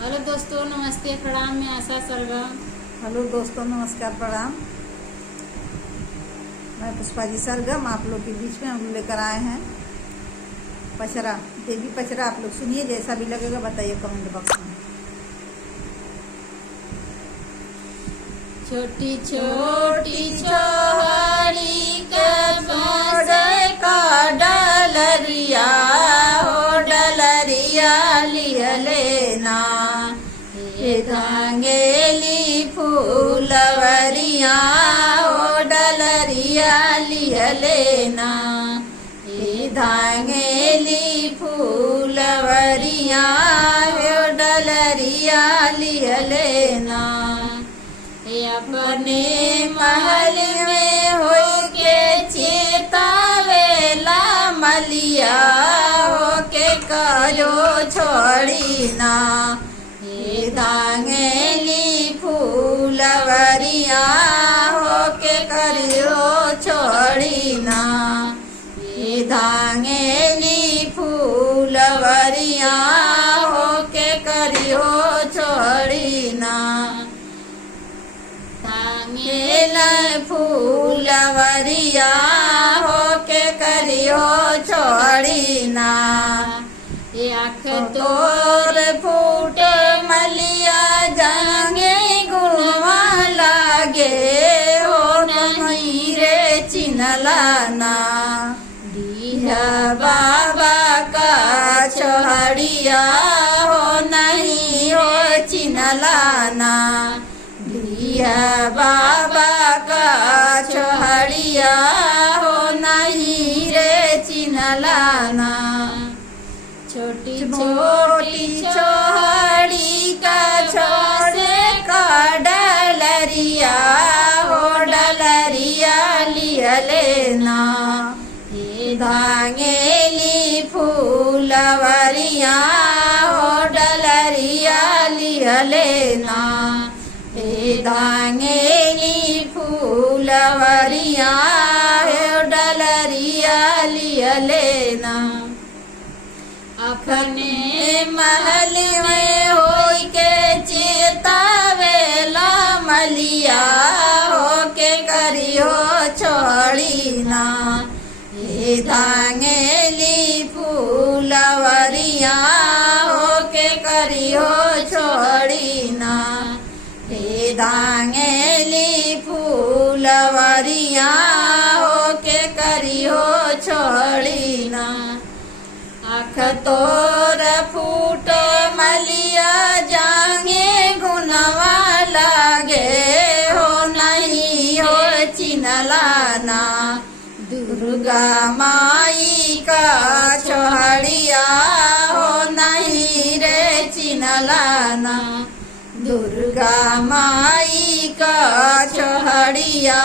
Hello दोस्तों, नमस्ते, प्रणाम। मैं आशा सरगम। हेलो दोस्तों, नमस्कार, प्रणाम। मैं पुष्पा जी सरगम आप लोग के बीच में हम लेकर आए हैं पचरा, देवी पचरा। आप लोग सुनिए, जैसा भी लगेगा बताइए कमेंट बॉक्स में। छोटी छोटी छोहरी के बांसे का डलरिया हो डलरिया लिया लेना, हे धांगेली फूलवरिया हो डलरिया लिया लेना, हे धांगेली फूलवरिया हो डलरिया लिया लेना। अपने महल में हो के चेतावेला मलिया हो के करो छोड़ी ना, हे धांगेली फूलवरिया हो के करियो छोड़ी ना, हे धांगेली फूलवरिया हो के करियो छोड़ी ना। फूलवरिया हो के करियो छोड़ी ना, आँख तोर फूट मलिया जांगे गुणवा लागे हो नहीं रे चिनलाना, दिया बाबा का छोड़िया हो नहीं हो चिनलाना, दिया बाबा का छोड़िया हो नहीं रे चिनलाना। छोटी छोटी छोहड़ी का छोड़े का डलरिया हो डलरिया लिया लेना, हे धांगेली फूलवरिया हो डलरिया लिया लेना, हे धांगेली फूलवरिया हो डलरिया लिया लेना। अपने महल में हो के चेतावेला मलिया हो के करियो छोड़ी ना, हे धांगेली फूलवरिया हो के करियो छोड़ी ना, हे धांगेली फूलवरिया हो के करियो छोड़ी ना। आँख तोर फूट मलिया जांगे गुणवा लागे हो नहीं हो चिनलाना, दुर्गा माई का छोड़िया हो नहीं रे चिनलाना, दुर्गा माई का छोड़िया